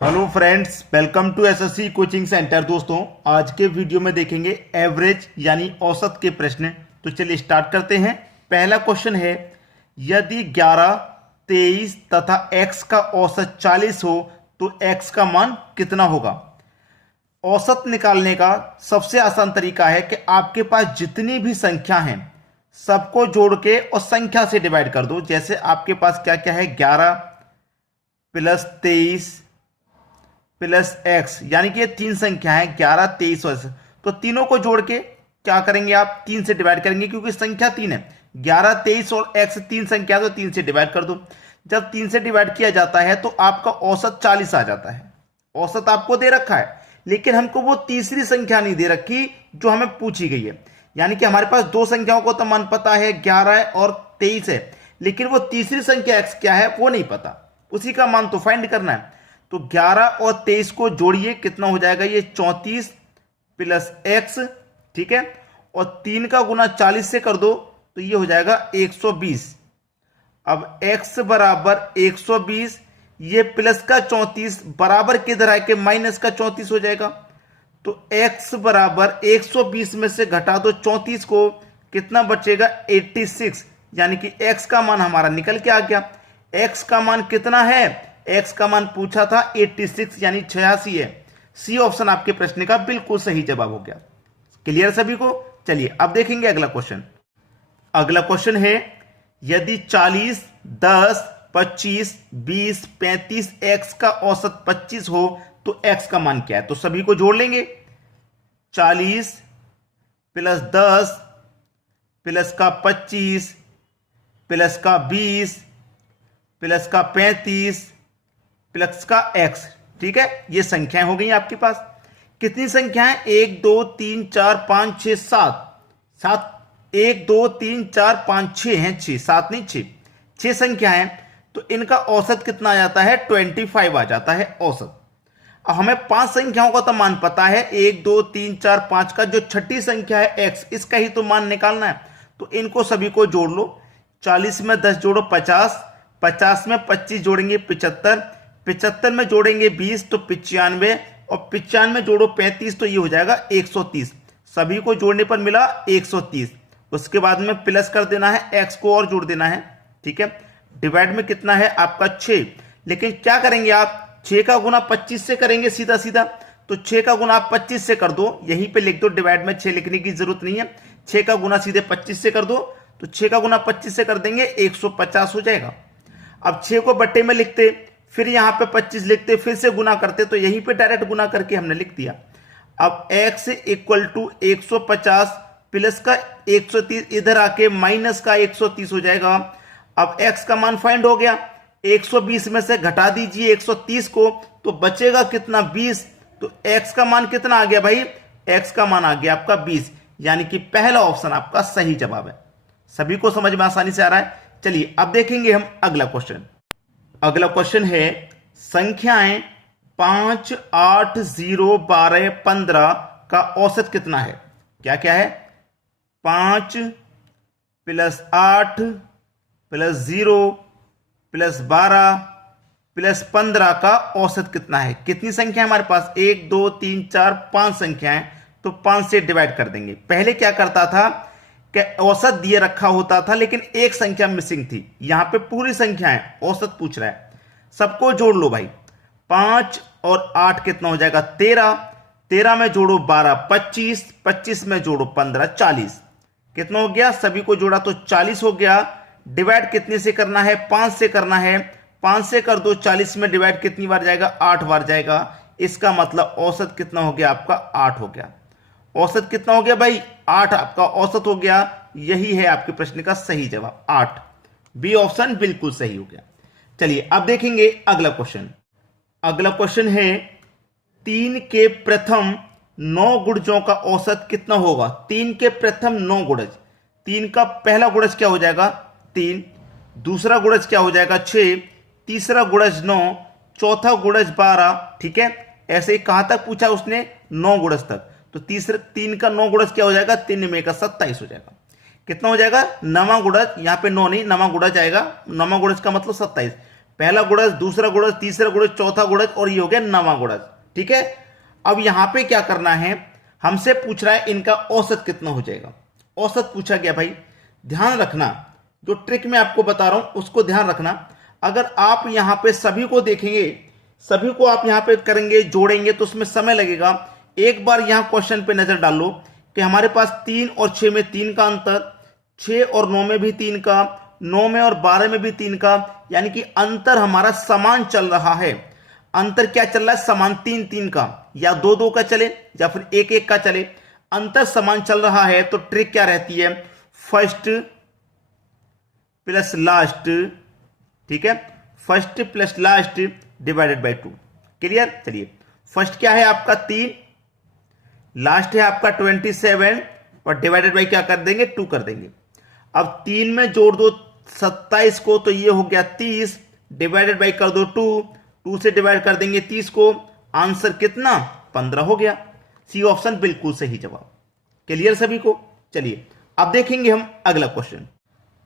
Hello friends, welcome to SSC coaching centre. दोस्तों, आज के वीडियो में देखेंगे एवरेज यानी औसत के प्रश्न। तो चलिए स्टार्ट करते हैं। पहला क्वेश्चन है, यदि 11, 23 तथा x का औसत 40 हो तो x का मान कितना होगा। औसत निकालने का सबसे आसान तरीका है कि आपके पास जितनी भी संख्या हैं सबको जोड़ के और संख्या से डिवाइड कर दो। जैसे आपके पास क्या क्या है, 11 प्लस 23 प्लस एक्स, यानी कि ये तीन संख्या है 11, 23 और 80। तो तीनों को जोड़ के क्या करेंगे, आप 3 से डिवाइड करेंगे क्योंकि संख्या 3 है। 11, 23 और एक्स तीन संख्या, तो 3 से डिवाइड कर दो। जब 3 से डिवाइड किया जाता है तो आपका औसत 40 आ जाता है। औसत आपको दे रखा है, लेकिन हमको वो तीसरी संख्या नहीं दे रखी जो हमें पूछी गई है। यानी कि हमारे पास दो संख्याओं को तो मान पता है, 11 और 23 है, लेकिन वो तीसरी संख्या एक्स क्या है वो नहीं पता। उसी का मान तो फाइंड करना है। तो 11 और 23 को जोड़िए, कितना हो जाएगा, ये 34 प्लस एक्स, ठीक है। और 3 का गुना 40 से कर दो तो ये हो जाएगा 120। अब x बराबर 120, ये प्लस का 34 बराबर किधर है कि माइनस का 34 हो जाएगा। तो x बराबर 120 में से घटा दो 34 को, कितना बचेगा, 86। यानी कि x का मान हमारा निकल के आ गया। x का मान कितना है, x का मान पूछा था 86 यानी 86 है। सी ऑप्शन आपके प्रश्न का बिल्कुल सही जवाब हो गया। क्लियर सभी को। चलिए अब देखेंगे अगला क्वेश्चन। अगला क्वेश्चन है, यदि 40, 10, 25, 20, 35 x का औसत 25 हो तो x का मान क्या है। तो सभी को जोड़ लेंगे। 40 प्लस 10 प्लस का 25 प्लस का 20 प्लस का 35 प्लस का x, ठीक है। ये संख्याएं हो गई आपके पास। कितनी संख्याएं, 1 2 3 4 5 6 7 7, 1 2 3 4 5 6 हैं, 6 7 नहीं, 6 संख्या है। तो इनका औसत कितना आ जाता है, 25 आ जाता है औसत। अब हमें 5 संख्याओं का तो मान पता है, 1 2 3 4 5 का जो छठी संख्या है x, इसका ही तो मान निकालना है। तो इनको सभी को जोड़ लो। 40 में 10 जोड़ो 50, 50 में 25 जोड़ेंगे 75, 75 में जोड़ेंगे 20 तो 95, और 95 में जोड़ो 35 तो ये हो जाएगा 130। सभी को जोड़ने पर मिला 130। उसके बाद में प्लस कर देना है, x को और जोड़ देना है, ठीक है। डिवाइड में कितना है आपका 6, लेकिन क्या करेंगे आप, 6 का गुना 25 से करेंगे सीधा सीधा। तो 6 का गुना आप 25 से कर दो, यहीं पे लिख दो, डिवाइड में 6 लिखने की जरूरत नहीं है। 6 का गुना सीधे 25 से कर दो, तो 6 का गुना 25 से कर देंगे 150 हो जाएगा। अब 6 को बट्टे में लिखते, फिर यहां पे 25 लिखते, फिर से गुना करते, तो यहीं पे डायरेक्ट गुना करके हमने लिख दिया। अब x इक्वल टू 150 प्लस का 130, इधर आके माइनस का 130 हो जाएगा। अब x का मान फाइंड हो गया, 120 में से घटा दीजिए 130 को, तो बचेगा कितना, 20। तो x का मान कितना आ गया भाई, x का मान आ गया आपका 20। यानी कि पहला ऑप्शन आपका सही जवाब है। सभी को समझ में आसानी से आ रहा है। चलिए अब देखेंगे हम अगला क्वेश्चन। अगला क्वेश्चन है, संख्याएं 5, 8, 0, 12, 15 का औसत कितना है। क्या क्या है, 5 प्लस 8 प्लस 0 प्लस 12 प्लस 15 का औसत कितना है। कितनी संख्या है हमारे पास, 1 2 3 4 5 संख्याएं, तो 5 से डिवाइड कर देंगे। पहले क्या करता था कि औसत दिए रखा होता था, लेकिन एक संख्या मिसिंग थी। यहां पे पूरी संख्या है, औसत पूछ रहा है। सबको जोड़ लो भाई। 5 और 8 कितना हो जाएगा, 13, 13 में जोड़ो 12 25, 25 में जोड़ो 15 40। कितना हो गया, सभी को जोड़ा तो 40 हो गया। डिवाइड कितने से करना है, 5 से करना है। 5 से कर दो, 40 में डिवाइड कितनी बार जाएगा, 8 बार जाएगा। इसका मतलब औसत कितना हो गया आपका, 8 हो गया। औसत कितना हो गया भाई, 8 आपका औसत हो गया। यही है आपके प्रश्न का सही जवाब, 8। बी ऑप्शन बिल्कुल सही हो गया। चलिए अब देखेंगे अगला क्वेश्चन। अगला क्वेश्चन है, 3 के प्रथम 9 गुणजों का औसत कितना होगा। 3 के प्रथम 9 गुणज, 3 का पहला गुणज क्या हो जाएगा, 3, दूसरा गुणज क्या हो जाएगा, 6, तीसरा गुणज 9, चौथा गुणज 12, ठीक है। ऐसे ही कहां तक पूछा उसने, 9 गुणज तक। तो तीसरे 3 का 9 गुणज क्या हो जाएगा, 3 में का 27 हो जाएगा। कितना हो जाएगा, नवा गुणज, यहां पे 9 नहीं, नवा गुणज आएगा। नवा गुणज का मतलब 27। पहला गुणज, दूसरा गुणज, तीसरा गुणज, चौथा गुणज और ये हो गया नवां गुणज। ठीक है, अब यहां पे क्या करना है, हमसे पूछ रहा है इनका औसत कितना हो जाएगा। औसत पूछा गया भाई, ध्यान रखना जो ट्रिक मैं आपको बता रहा हूं उसको ध्यान रखना। अगर आप यहां पे सभी को देखेंगे, सभी को आप यहां पे करेंगे, जोड़ेंगे तो उसमें समय लगेगा। एक बार यहां क्वेश्चन पे नजर डाल लो कि हमारे पास 3 और 6 में 3 का अंतर, 6 और 9 में भी 3 का, 9 में और 12 में भी 3 का, यानी कि अंतर हमारा समान चल रहा है। अंतर क्या चल रहा है, समान, 3-3 का, या 2-2 का चले या फिर 1-1 का चले, अंतर समान चल रहा है। तो ट्रिक क्या रहती है, फर्स्ट प्लस लास्ट। ठीक है, first plus last divided by 2। Clear. चलिए, फर्स्ट क्या है आपका 3, लास्ट है आपका 27 और डिवाइडेड बाय क्या कर देंगे, 2 कर देंगे। अब 3 में जोड़ दो 27 को तो ये हो गया 30, डिवाइडेड बाय कर दो 2 से डिवाइड कर देंगे 30 को, आंसर कितना, 15 हो गया। सी ऑप्शन बिल्कुल सही जवाब। क्लियर सभी को। चलिए अब देखेंगे हम अगला क्वेश्चन।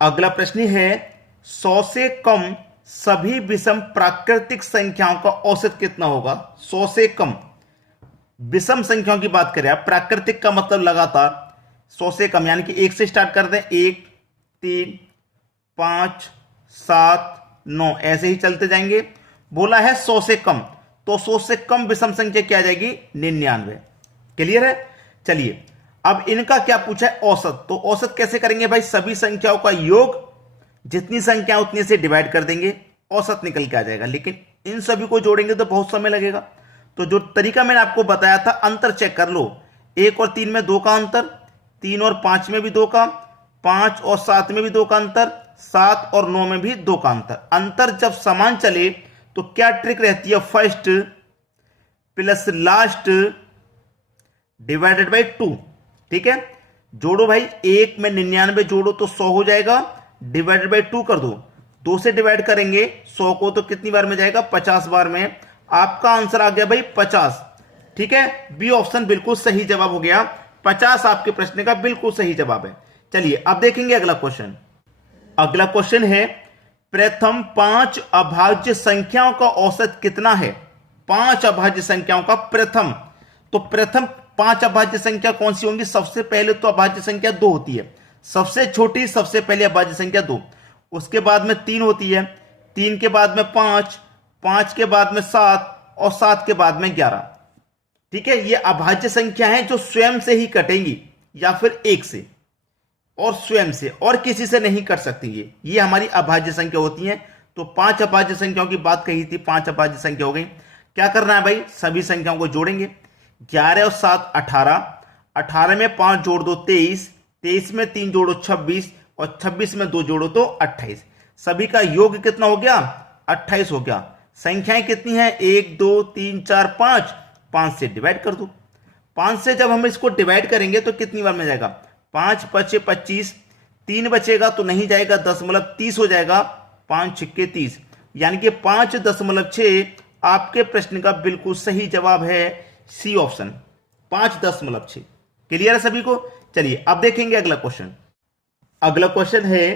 अगला प्रश्न है 100 से कम सभी विषम प्राकृतिक संख्याओं का औसत कितना होगा। 100 से कम विषम संख्याओं की बात करें, आप प्राकृतिक का मतलब लगातार, 100 से कम यानी कि 1 से स्टार्ट कर दें, 1, 3, 5, 7, 9 ऐसे ही चलते जाएंगे। बोला है 100 से कम, तो 100 से कम विषम संख्या क्या आ जाएगी, 99। क्लियर है। चलिए अब इनका क्या पूछा है, औसत। तो औसत कैसे करेंगे भाई, सभी संख्याओं का योग, जितनी संख्या उतनी से डिवाइड कर देंगे, औसत निकल के आ जाएगा। लेकिन इन सभी को जोड़ेंगे तो बहुत समय लगेगा। तो जो तरीका मैंने आपको बताया था, अंतर चेक कर लो, 1 और 3 में 2 का अंतर, 3 और 5 में भी 2 का, 5 और 7 में भी 2 का अंतर, 7 और 9 में भी 2 का अंतर। अंतर जब समान चले तो क्या ट्रिक रहती है, first plus last divided by 2। ठीक है, जोड़ो भाई, 1 में 99 जोड़ो तो 100 हो जाएगा, डिवाइडेड बाई 2 कर दो, 2 से डिवाइड करेंगे 100 को तो कितनी बार में जाएगा, 50 बार में। आपका आंसर आ गया भाई 50। ठीक है, बी ऑप्शन बिल्कुल सही जवाब हो गया, 50 आपके प्रश्न का बिल्कुल सही जवाब है। चलिए अब देखेंगे अगला क्वेश्चन। अगला क्वेश्चन है प्रथम 5 अभाज्य संख्याओं का औसत कितना है। 5 अभाज्य संख्याओं का प्रथम, तो प्रथम 5 अभाज्य संख्या कौन सी होंगी, सबसे पहले तो अभाज्य संख्या 2 होती है, सबसे छोटी सबसे पहले अभाज्य संख्या 2, उसके बाद में 3 होती है, 3 के बाद में 5, 5 के बाद में 7 और 7 के बाद में 11। ठीक है, ये अभाज्य संख्या है जो स्वयं से ही कटेंगी या फिर 1 से और स्वयं से, और किसी से नहीं कट सकती। ये हमारी अभाज्य संख्या होती है। तो 5 अभाज्य संख्याओं की बात कही थी, 5 अभाज्य संख्या हो गई। क्या करना है भाई, सभी संख्याओं को जोड़ेंगे, 11 और 7 18, 18 में 5 जोड़ दो 23, 23 में 3 जोड़ो 26 और 26 में 2 जोड़ो तो 28। सभी का योग कितना हो गया, 28 हो गया। संख्याएं कितनी हैं, 1 2 3 4 5, 5 से डिवाइड कर दो। 5 से जब हम इसको डिवाइड करेंगे तो कितनी बार में जाएगा, 5 5 25, 3 बचेगा तो नहीं जाएगा, 10.30 हो जाएगा, 5 6 30, यानी कि 5.6 आपके प्रश्न का बिल्कुल सही जवाब है, सी ऑप्शन 5.6। क्लियर है सभी को। चलिए अब देखेंगे अगला क्वेश्चन। अगला क्वेश्चन है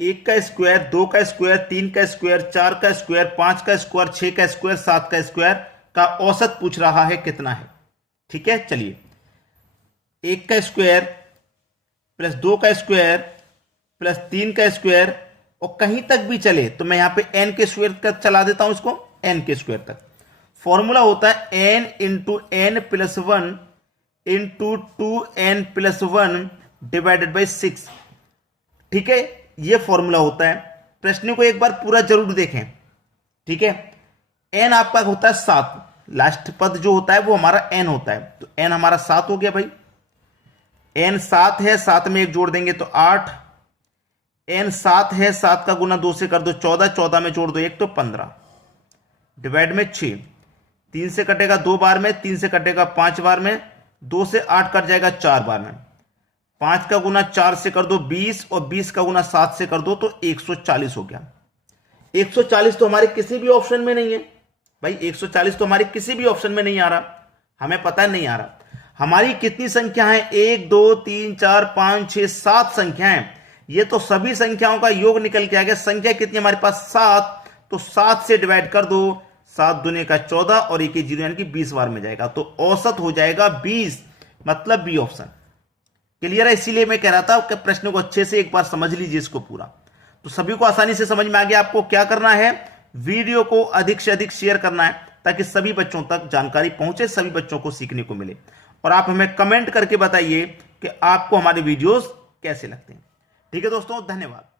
1 का स्क्वायर, 2 का स्क्वायर, 3 का स्क्वायर, 4 का स्क्वायर, 5 का स्क्वायर, 6 का स्क्वायर, 7 का स्क्वायर का औसत पूछ रहा है कितना है। ठीक है, चलिए 1 का स्क्वायर प्लस 2 का स्क्वायर प्लस 3 का स्क्वायर, और कहीं तक भी चले तो मैं यहां पे n के स्क्वायर तक चला देता हूं, इसको n के स्क्वायर तक। फॉर्मूला होता है n into n plus 1 into 2n plus 1 divided by 6। ठीक है, ये फॉर्मूला होता है। प्रश्न को एक बार पूरा जरूर देखें। ठीक है, n आपका होता है 7, लास्ट पद जो होता है वो हमारा n होता है, तो n हमारा 7 हो गया भाई। n 7 है, 7 में 1 जोड़ देंगे तो 8, n 7 है, 7 का गुना 2 से कर दो 14, 14 में जोड़ दो 1 तो 15, डिवाइड में 6, 3 से कटेगा 2 बार में, 3 से कटेगा 5 बार में, 2 से 8 कट जाएगा 4 बार में, 5 का गुना 4 से कर दो 20 और 20 का गुना 7 से कर दो तो 140 हो गया। 140 तो हमारे किसी भी ऑप्शन में नहीं है भाई, 140 तो हमारे किसी भी ऑप्शन में नहीं आ रहा, हमें पता है नहीं आ रहा। हमारी कितनी संख्या है, 1 2 3 4 5 6 7 संख्याएं, ये तो सभी संख्याओं का योग निकल के आ गया। संख्या कितनी हमारे पास, 7, तो 7 से डिवाइड कर दो, 7 दूने का 14 और 1 0 यानी कि 20 बार में जाएगा, तो औसत हो जाएगा 20, मतलब बी ऑप्शन। क्लियर है? इसीलिए मैं कह रहा था कि प्रश्न को अच्छे से एक बार समझ लीजिए इसको पूरा, तो सभी को आसानी से समझ में आ गया। आपको क्या करना है, वीडियो को अधिक से अधिक शेयर करना है ताकि सभी बच्चों तक जानकारी पहुंचे, सभी बच्चों को सीखने को मिले। और आप हमें कमेंट करके बताइए कि आपको हमारे वीडियोस कैसे लगते हैं। ठीक है दोस्तों, धन्यवाद।